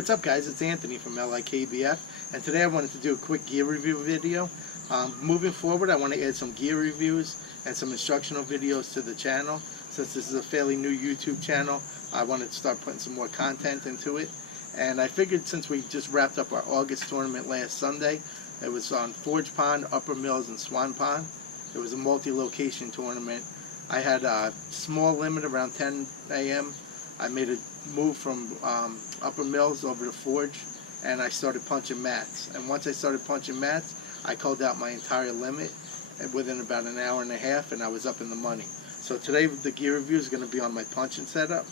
what's up guys, it's Anthony from LIKBF, and today I wanted to do a quick gear review video. Moving forward, I want to add some gear reviews and some instructional videos to the channel. Since this is a fairly new YouTube channel, I wanted to start putting some more content into it. And I figured since we just wrapped up our August tournament last Sunday, it was on Forge Pond, Upper Mills, and Swan Pond. It was a multi-location tournament. I had a small limit around 10 a.m. I made a move from Upper Mills over to Forge, and I started punching mats. And once I started punching mats, I called out my entire limit within about an hour and a half, and I was up in the money. So today the gear review is going to be on my punching setup.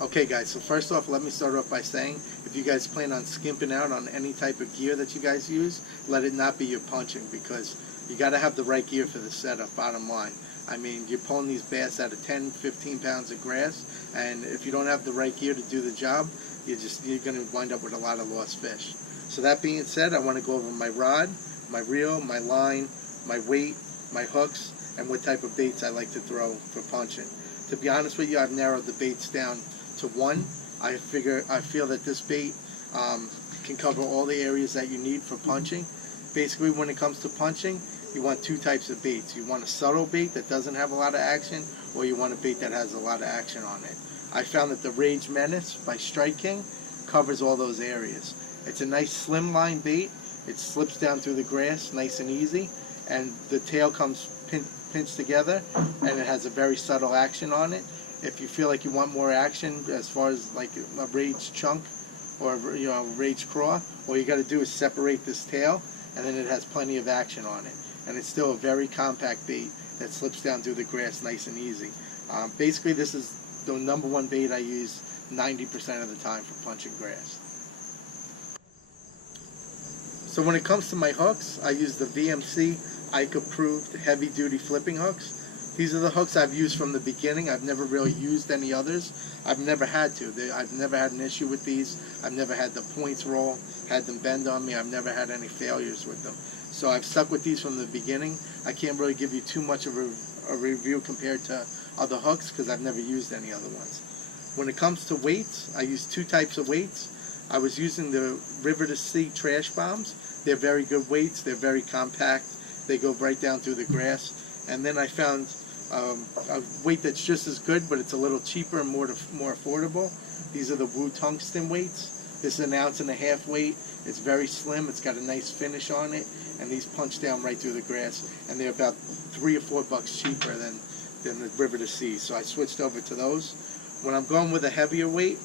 Okay guys, so first off, let me start off by saying, if you guys plan on skimping out on any type of gear that you guys use, let it not be your punching, because you got to have the right gear for the setup, bottom line. I mean, you're pulling these bass out of 10, 15 pounds of grass, and if you don't have the right gear to do the job, you're going to wind up with a lot of lost fish. So that being said, I want to go over my rod, my reel, my line, my weight, my hooks, and what type of baits I like to throw for punching. To be honest with you, I've narrowed the baits down to one. I feel that this bait can cover all the areas that you need for punching. Basically, when it comes to punching, you want two types of baits. You want a subtle bait that doesn't have a lot of action, or you want a bait that has a lot of action on it. I found that the Rage Menace by Strike King covers all those areas. It's a nice slim line bait. It slips down through the grass nice and easy, and the tail comes pinched together, and it has a very subtle action on it. If you feel like you want more action as far as like a Rage Chunk or a Rage Craw, all you got to do is separate this tail, and then it has plenty of action on it. And it's still a very compact bait that slips down through the grass nice and easy. Basically, this is the number one bait I use 90% of the time for punching grass. So when it comes to my hooks, I use the VMC Ike approved heavy duty flipping hooks. These are the hooks I've used from the beginning. I've never really used any others. I've never had to. I've never had an issue with these. I've never had the points roll, had them bend on me. I've never had any failures with them. So I've stuck with these from the beginning. I can't really give you too much of a review compared to other hooks because I've never used any other ones. When it comes to weights, I use two types of weights. I was using the River to Sea trash bombs. They're very good weights. They're very compact. They go right down through the grass. And then I found a weight that's just as good, but it's a little cheaper and more affordable. These are the Tungsten weights. This is an 1.5 ounce weight. It's very slim. It's got a nice finish on it, and these punch down right through the grass. And they're about $3 or $4 cheaper than the River to Sea. So I switched over to those. When I'm going with a heavier weight,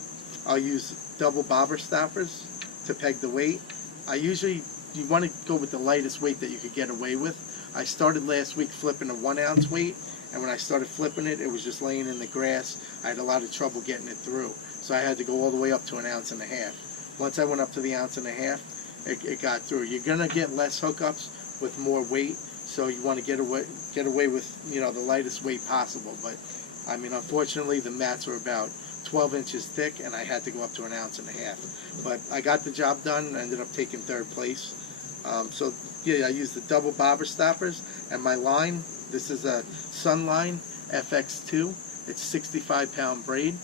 I'll use double bobber stoppers to peg the weight. You want to go with the lightest weight that you could get away with. I started last week flipping a 1 ounce weight, and when I started flipping it, it was just laying in the grass. I had a lot of trouble getting it through, so I had to go all the way up to 1.5 ounces. Once I went up to the 1.5 ounces, it got through. You're gonna get less hookups with more weight, so you want to get away with the lightest weight possible. But I mean, unfortunately, the mats were about 12 inches thick, and I had to go up to 1.5 ounces. But I got the job done. I ended up taking 3rd place. So yeah, I used the double bobber stoppers, and my line, this is a Sunline FX2. It's 65-pound braid.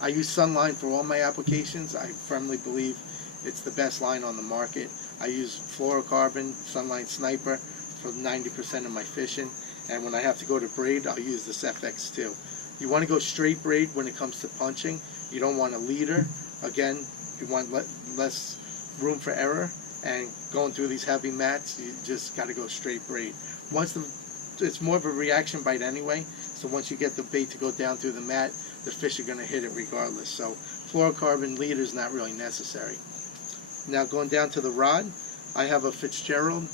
I use Sunline for all my applications. I firmly believe it's the best line on the market. I use fluorocarbon Sunline Sniper for 90% of my fishing, and when I have to go to braid, I'll use this FX2. You want to go straight braid when it comes to punching. You don't want a leader. Again, you want less room for error. And going through these heavy mats, you just got to go straight braid. It's more of a reaction bite anyway, so once you get the bait to go down through the mat, the fish are going to hit it regardless. So fluorocarbon leader is not really necessary. Now going down to the rod, I have a Fitzgerald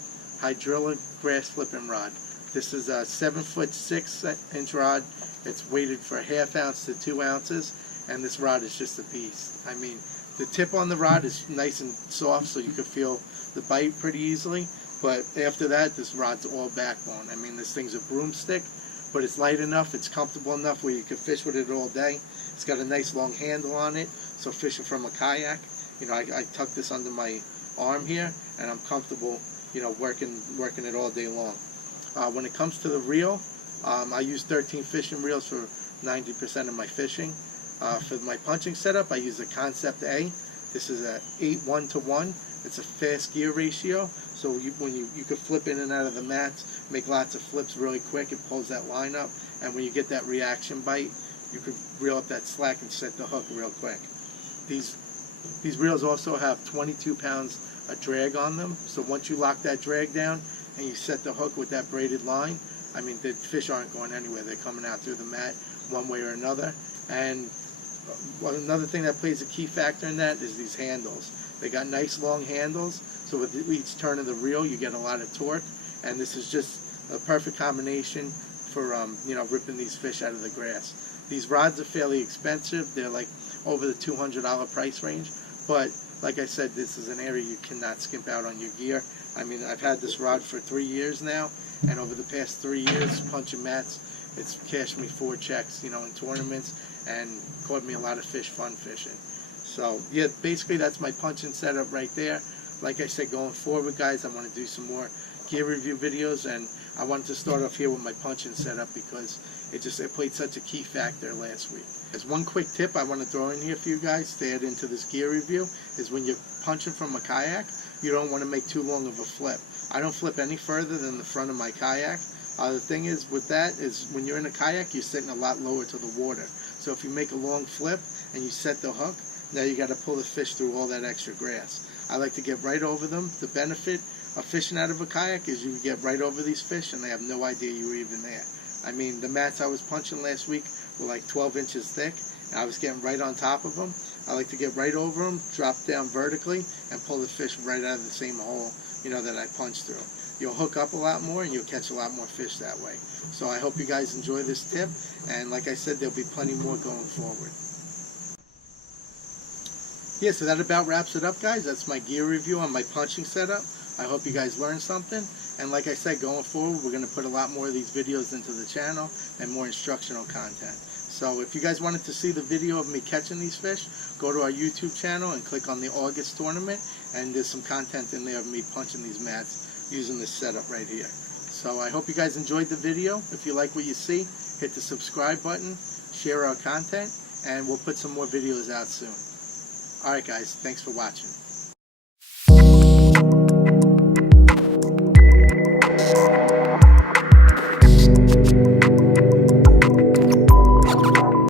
Hydrilla grass flipping rod. This is a 7-foot 6-inch rod. It's weighted for 1/2 ounce to 2 ounces, and this rod is just a beast. I mean, the tip on the rod is nice and soft, so you can feel the bite pretty easily. But after that, this rod's all backbone. I mean, this thing's a broomstick, but it's light enough, it's comfortable enough where you can fish with it all day. It's got a nice long handle on it, so fishing from a kayak, I tuck this under my arm here, and I'm comfortable, working it all day long. When it comes to the reel, I use 13 fishing reels for 90% of my fishing. For my punching setup, I use a Concept A. This is a 8:1-to-1. It's a fast gear ratio, so when you could flip in and out of the mats, make lots of flips really quick. It pulls that line up, and when you get that reaction bite, you could reel up that slack and set the hook real quick. These reels also have 22 pounds of drag on them, so once you lock that drag down and you set the hook with that braided line, I mean, the fish aren't going anywhere. They're coming out through the mat one way or another. And another thing that plays a key factor in that is these handles. They got nice long handles, so with each turn of the reel you get a lot of torque, and this is just a perfect combination for ripping these fish out of the grass. These rods are fairly expensive. They're like over the $200 price range, but like I said, this is an area you cannot skimp out on your gear. I mean, I've had this rod for 3 years now, and over the past 3 years punching mats, it's cashed me 4 checks, in tournaments, and caught me a lot of fish fun fishing. So yeah, basically that's my punching setup right there. Like I said, going forward, guys, I want to do some more gear review videos, and I wanted to start off here with my punching setup because it played such a key factor last week. There's one quick tip I want to throw in here for you guys to add into this gear review, is when you're punching from a kayak, you don't want to make too long of a flip. I don't flip any further than the front of my kayak. The thing is with that is when you're in a kayak, you're sitting a lot lower to the water. So if you make a long flip and you set the hook, now you got to pull the fish through all that extra grass. I like to get right over them. The benefit of fishing out of a kayak is you get right over these fish and they have no idea you were even there. I mean, the mats I was punching last week were like 12 inches thick, and I was getting right on top of them. I like to get right over them, drop down vertically, and pull the fish right out of the same hole, that I punched through. You'll hook up a lot more and you'll catch a lot more fish that way. So I hope you guys enjoy this tip, and like I said, there'll be plenty more going forward. Yeah, so that about wraps it up, guys. That's my gear review on my punching setup. I hope you guys learned something, and like I said, going forward, we're going to put a lot more of these videos into the channel and more instructional content. So if you guys wanted to see the video of me catching these fish, go to our YouTube channel and click on the August Tournament, and there's some content in there of me punching these mats using this setup right here. So I hope you guys enjoyed the video. If you like what you see, hit the subscribe button, share our content, and we'll put some more videos out soon. Alright guys, thanks for watching.